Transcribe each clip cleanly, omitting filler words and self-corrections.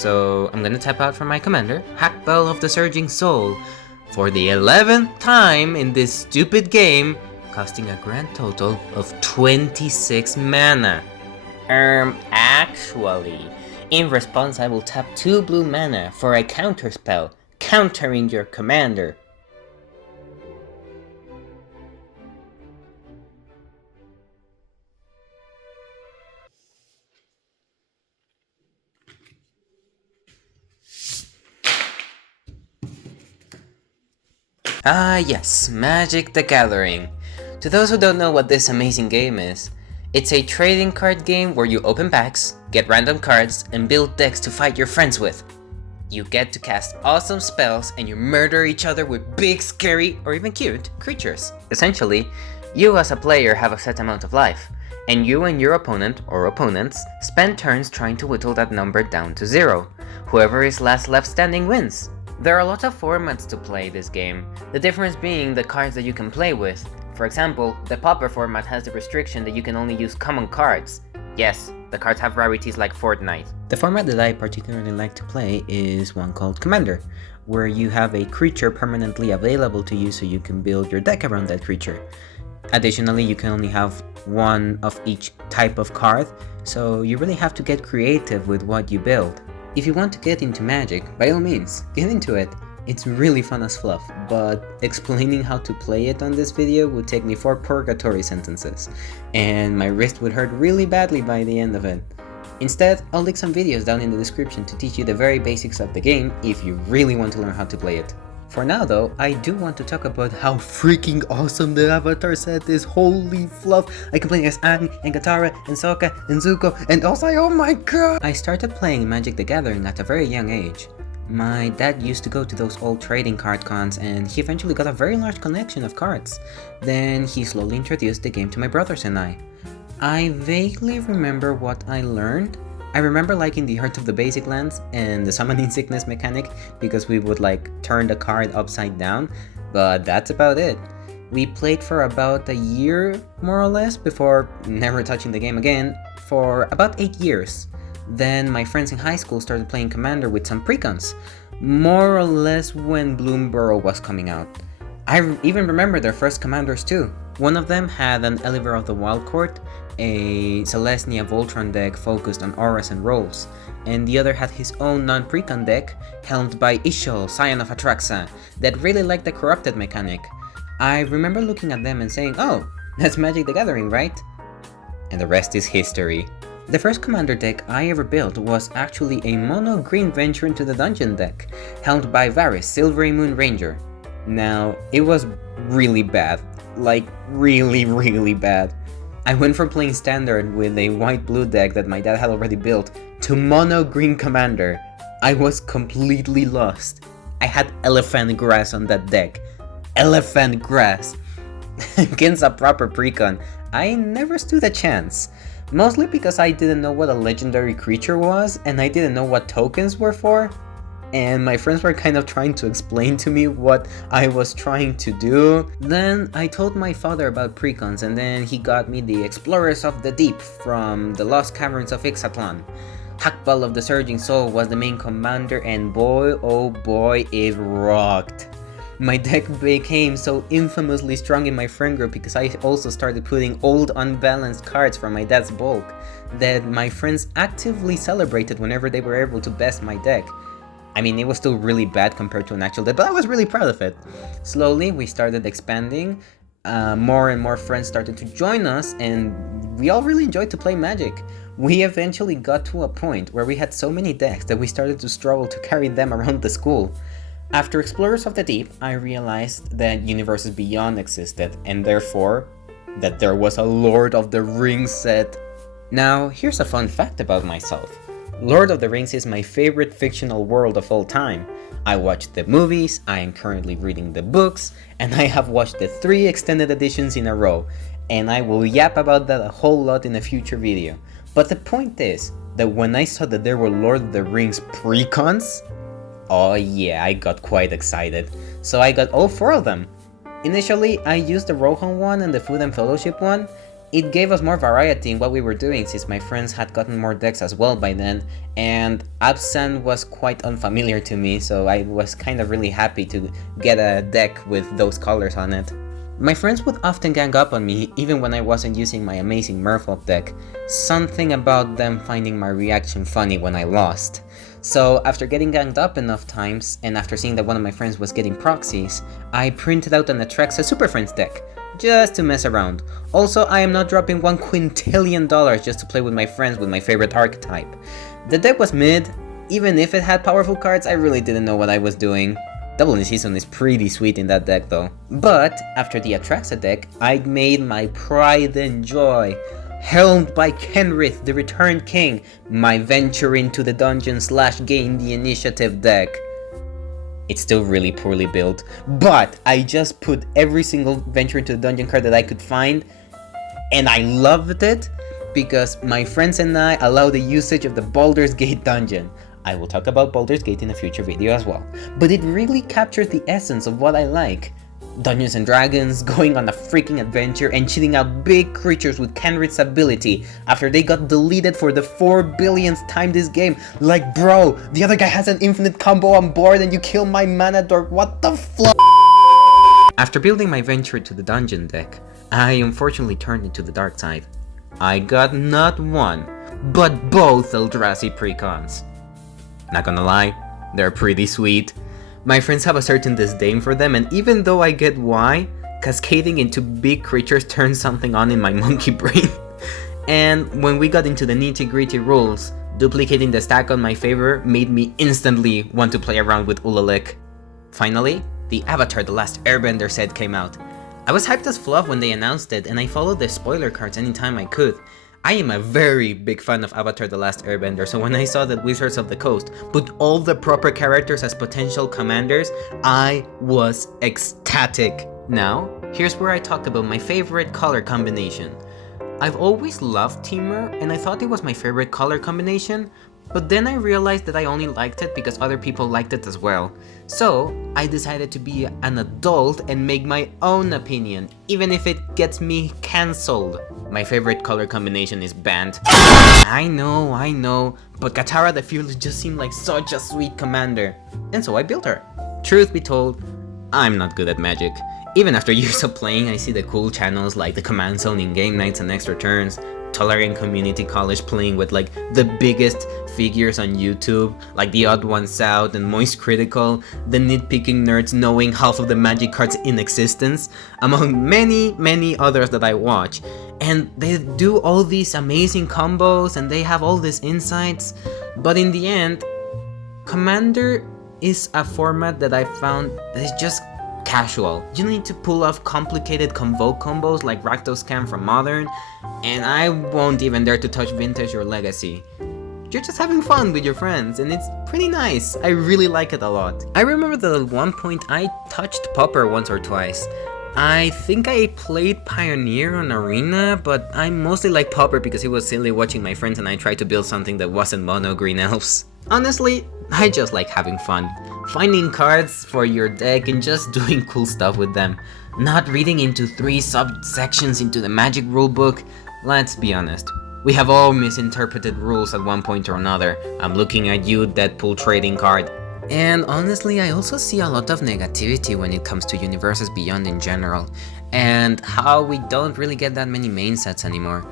so I'm gonna tap out from my commander, Hackbell of the Surging Soul, for the 11th time in this stupid game, costing a grand total of 26 mana. Actually, in response I will tap 2 blue mana for a counter spell, countering your commander. Ah yes, Magic the Gathering. To those who don't know what this amazing game is, it's a trading card game where you open packs, get random cards, and build decks to fight your friends with. You get to cast awesome spells and you murder each other with big, scary, or even cute creatures. Essentially, you as a player have a set amount of life, and you and your opponent, or opponents, spend turns trying to whittle that number down to 0. Whoever is last left standing wins. There are a lot of formats to play this game, the difference being the cards that you can play with. For example, the Pauper format has the restriction that you can only use common cards. Yes, the cards have rarities like Fortnite. The format that I particularly like to play is one called Commander, where you have a creature permanently available to you so you can build your deck around that creature. Additionally, you can only have one of each type of card, so you really have to get creative with what you build. If you want to get into Magic, by all means, get into it. It's really fun as fluff, but explaining how to play it on this video would take me 4 purgatory sentences, and my wrist would hurt really badly by the end of it. Instead, I'll link some videos down in the description to teach you the very basics of the game if you really want to learn how to play it. For now though, I do want to talk about how freaking awesome the avatar set is. Holy fluff! I can play as Eine and Katara and Sokka and Zuko and Osai, oh my god! I started playing Magic the Gathering at a very young age. My dad used to go to those old trading card cons and he eventually got a very large collection of cards. Then he slowly introduced the game to my brothers and I. I vaguely remember what I learned. I remember liking the Art of the Basic Lands and the Summoning Sickness mechanic because we would turn the card upside down, but that's about it. We played for about a year more or less before never touching the game again for about 8 years. Then my friends in high school started playing Commander with some precons, more or less when Bloomburrow was coming out. I even remember their first commanders too. One of them had an Eliver of the Wild Court, a Celestia Voltron deck focused on auras and rolls, and the other had his own non-precon deck, helmed by Ishol, Scion of Atraxa, that really liked the corrupted mechanic. I remember looking at them and saying, oh, that's Magic the Gathering, right? And the rest is history. The first commander deck I ever built was actually a mono green Venture into the Dungeon deck, helmed by Varys, Silvery Moon Ranger. Now, it was really bad. Like, really bad. I went from playing standard with a white-blue deck that my dad had already built to mono-green commander. I was completely lost. I had elephant grass on that deck. Elephant grass. Against a proper precon, I never stood a chance. Mostly because I didn't know what a legendary creature was, and I didn't know what tokens were for. And my friends were kind of trying to explain to me what I was trying to do. Then I told my father about precons, and then he got me the Explorers of the Deep from the Lost Caverns of Ixatlan. Hackbell of the Surging Soul was the main commander, and boy oh boy, it rocked. My deck became so infamously strong in my friend group because I also started putting old unbalanced cards from my dad's bulk that my friends actively celebrated whenever they were able to best my deck. I mean, it was still really bad compared to an actual deck, but I was really proud of it. Slowly, we started expanding, more and more friends started to join us, and we all really enjoyed to play Magic. We eventually got to a point where we had so many decks that we started to struggle to carry them around the school. After Explorers of the Deep, I realized that Universes Beyond existed, and therefore, that there was a Lord of the Rings set. Now, here's a fun fact about myself. Lord of the Rings is my favorite fictional world of all time. I watched the movies, I am currently reading the books, and I have watched the 3 extended editions in a row, and I will yap about that a whole lot in a future video. But the point is that when I saw that there were Lord of the Rings precons, oh yeah, I got quite excited. So I got all 4 of them. Initially, I used the Rohan one and the Food and Fellowship one, it gave us more variety in what we were doing since my friends had gotten more decks as well by then, and Absent was quite unfamiliar to me, so I was kind of really happy to get a deck with those colors on it. My friends would often gang up on me even when I wasn't using my amazing Merfolk deck, something about them finding my reaction funny when I lost. So after getting ganged up enough times, and after seeing that one of my friends was getting proxies, I printed out an Atraxa Super Friends deck, just to mess around. Also, I am not dropping $1 quintillion just to play with my friends with my favorite archetype. The deck was mid. Even if it had powerful cards, I really didn't know what I was doing. Double in Season is pretty sweet in that deck though. But after the Atraxa deck, I made my pride and joy, helmed by Kenrith, the Returned King, my venture into the dungeon / gain the initiative deck. It's still really poorly built, but I just put every single venture into the dungeon card that I could find, and I loved it because my friends and I allow the usage of the Baldur's Gate dungeon. I will talk about Baldur's Gate in a future video as well, but it really captures the essence of what I like. Dungeons and Dragons, going on a freaking adventure and cheating out big creatures with Kenrith's ability after they got deleted for the 4 billionth time this game. Like, bro, the other guy has an infinite combo on board and you kill my mana dork, what the fuck? After building my venture to the dungeon deck, I unfortunately turned into the dark side. I got not one, but both Eldrazi precons. Not gonna lie, they're pretty sweet. My friends have a certain disdain for them, and even though I get why, cascading into big creatures turns something on in my monkey brain. And when we got into the nitty-gritty rules, duplicating the stack on my favor made me instantly want to play around with Ulalek. Finally, the Avatar The Last Airbender set came out. I was hyped as fluff when they announced it, and I followed the spoiler cards anytime I could. I am a very big fan of Avatar The Last Airbender, so when I saw that Wizards of the Coast put all the proper characters as potential commanders, I was ecstatic. Now, here's where I talk about my favorite color combination. I've always loved Temur, and I thought it was my favorite color combination, but then I realized that I only liked it because other people liked it as well. So, I decided to be an adult and make my own opinion, even if it gets me cancelled. My favorite color combination is banned. I know, but Katara the Fearless just seemed like such a sweet commander, and so I built her. Truth be told, I'm not good at Magic. Even after years of playing, I see the cool channels like the Command Zone in Game Nights and Extra Turns, Tolarian Community College playing with like the biggest figures on YouTube, like the Odd Ones Out and Moist Critical, the nitpicking nerds knowing half of the Magic cards in existence, among many others that I watch. And they do all these amazing combos and they have all these insights, but in the end, Commander is a format that I found that is just casual. You need to pull off complicated convoke combos like Rakdos Scam from Modern, and I won't even dare to touch Vintage or Legacy. You're just having fun with your friends, and it's pretty nice. I really like it a lot. I remember that at one point I touched Pauper once or twice. I think I played Pioneer on Arena, but I mostly like Pauper because it was silly watching my friends and I tried to build something that wasn't mono green elves. Honestly, I just like having fun. Finding cards for your deck and just doing cool stuff with them. Not reading into 3 subsections into the Magic rulebook. Let's be honest, we have all misinterpreted rules at one point or another. I'm looking at you, Deadpool trading card. And honestly, I also see a lot of negativity when it comes to Universes Beyond in general, and how we don't really get that many main sets anymore.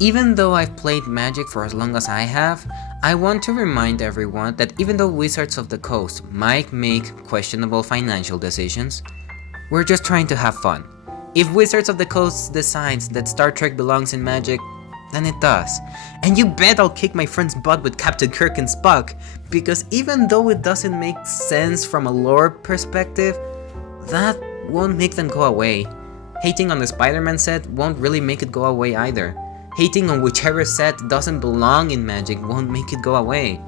Even though I've played Magic for as long as I have, I want to remind everyone that even though Wizards of the Coast might make questionable financial decisions, we're just trying to have fun. If Wizards of the Coast decides that Star Trek belongs in Magic, then it does. And you bet I'll kick my friend's butt with Captain Kirk and Spock, because even though it doesn't make sense from a lore perspective, that won't make them go away. Hating on the Spider-Man set won't really make it go away either. Hating on whichever set doesn't belong in Magic won't make it go away.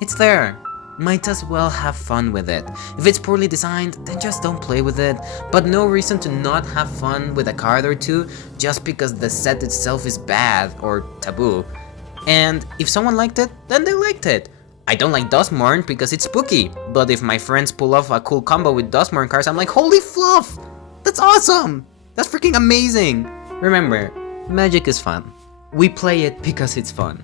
It's there. Might as well have fun with it. If it's poorly designed, then just don't play with it, but no reason to not have fun with a card or two just because the set itself is bad or taboo. And if someone liked it, then they liked it. I don't like Duskmourn because it's spooky, but if my friends pull off a cool combo with Duskmourn cards, I'm like, holy fluff! That's awesome! That's freaking amazing! Remember, Magic is fun. We play it because it's fun.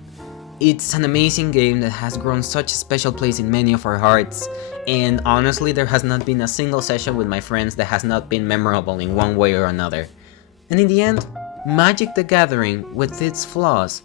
It's an amazing game that has grown such a special place in many of our hearts, and honestly there has not been a single session with my friends that has not been memorable in one way or another. And in the end, Magic the Gathering, with its flaws,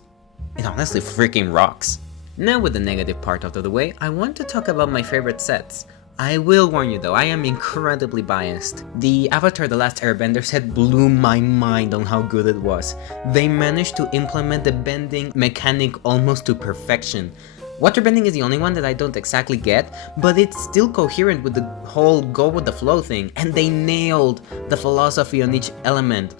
it honestly freaking rocks. Now with the negative part out of the way, I want to talk about my favorite sets. I will warn you though, I am incredibly biased. The Avatar The Last Airbender set blew my mind on how good it was. They managed to implement the bending mechanic almost to perfection. Waterbending is the only one that I don't exactly get, but it's still coherent with the whole go with the flow thing, and they nailed the philosophy on each element.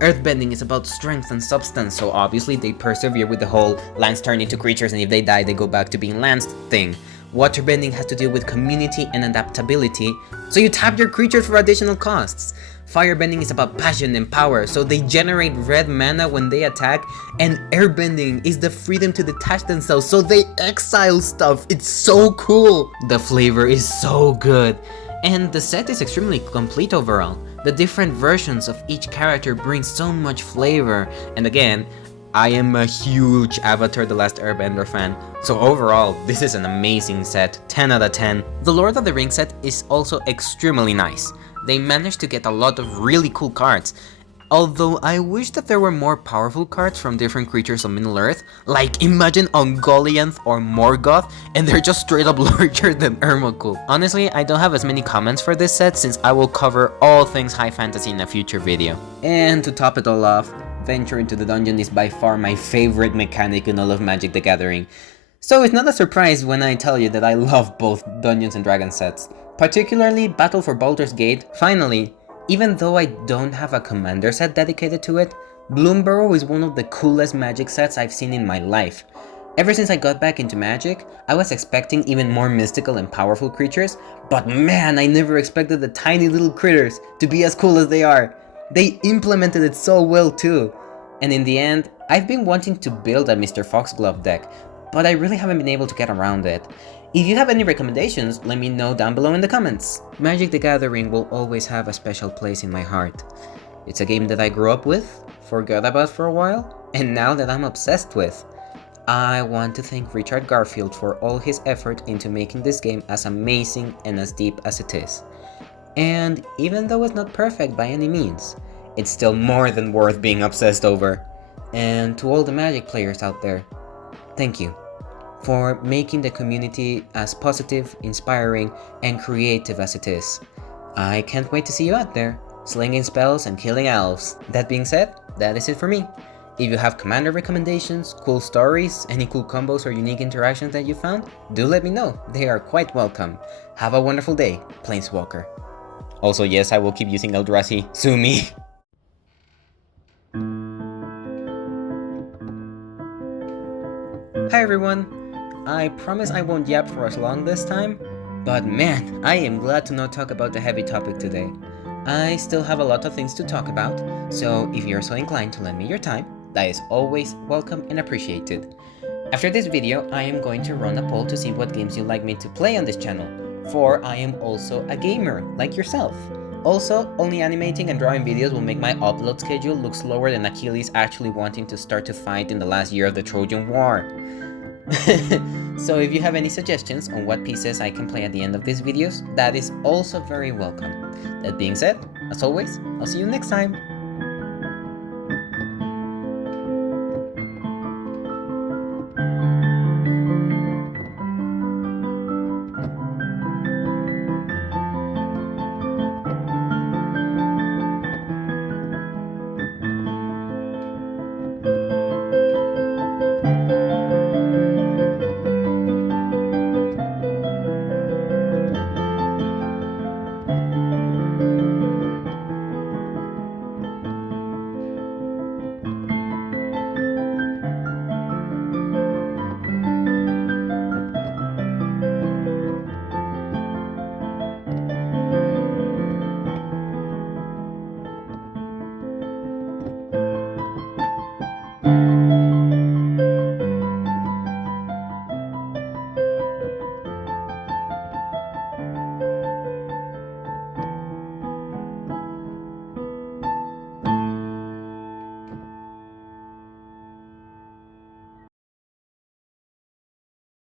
Earthbending is about strength and substance, so obviously they persevere with the whole lands turn into creatures and if they die they go back to being lands thing. Waterbending has to deal with community and adaptability, so you tap your creatures for additional costs. Firebending is about passion and power, so they generate red mana when they attack, and airbending is the freedom to detach themselves, so they exile stuff. It's so cool! The flavor is so good, and the set is extremely complete overall. The different versions of each character bring so much flavor, and again, I am a huge Avatar The Last Airbender fan, so overall, this is an amazing set, 10 out of 10. The Lord of the Rings set is also extremely nice. They managed to get a lot of really cool cards, although I wish that there were more powerful cards from different creatures of Middle-earth, like imagine Ungoliant or Morgoth, and they're just straight up larger than Ermakul. Honestly, I don't have as many comments for this set since I will cover all things high fantasy in a future video. And to top it all off, venture into the dungeon is by far my favorite mechanic in all of Magic the Gathering. So it's not a surprise when I tell you that I love both Dungeons and Dragons sets, particularly Battle for Baldur's Gate. Finally, even though I don't have a commander set dedicated to it, Bloomburrow is one of the coolest Magic sets I've seen in my life. Ever since I got back into Magic, I was expecting even more mystical and powerful creatures, but man, I never expected the tiny little critters to be as cool as they are. They implemented it so well too. And in the end, I've been wanting to build a Mr. Foxglove deck, but I really haven't been able to get around it. If you have any recommendations, let me know down below in the comments. Magic the Gathering will always have a special place in my heart. It's a game that I grew up with, forgot about for a while, and now that I'm obsessed with. I want to thank Richard Garfield for all his effort into making this game as amazing and as deep as it is. And even though it's not perfect by any means, it's still more than worth being obsessed over. And to all the Magic players out there, thank you for making the community as positive, inspiring, and creative as it is. I can't wait to see you out there, slinging spells and killing elves. That being said, that is it for me. If you have commander recommendations, cool stories, any cool combos or unique interactions that you found, do let me know. They are quite welcome. Have a wonderful day, Planeswalker. Also, yes, I will keep using Eldrazi. Sue me. Hi everyone. I promise I won't yap for as long this time, but man, I am glad to not talk about the heavy topic today. I still have a lot of things to talk about, so if you're so inclined to lend me your time, that is always welcome and appreciated. After this video, I am going to run a poll to see what games you'd like me to play on this channel, for I am also a gamer, like yourself. Also, only animating and drawing videos will make my upload schedule look slower than Achilles actually wanting to start to fight in the last year of the Trojan War. So if you have any suggestions on what pieces I can play at the end of these videos, that is also very welcome. That being said, as always, I'll see you next time!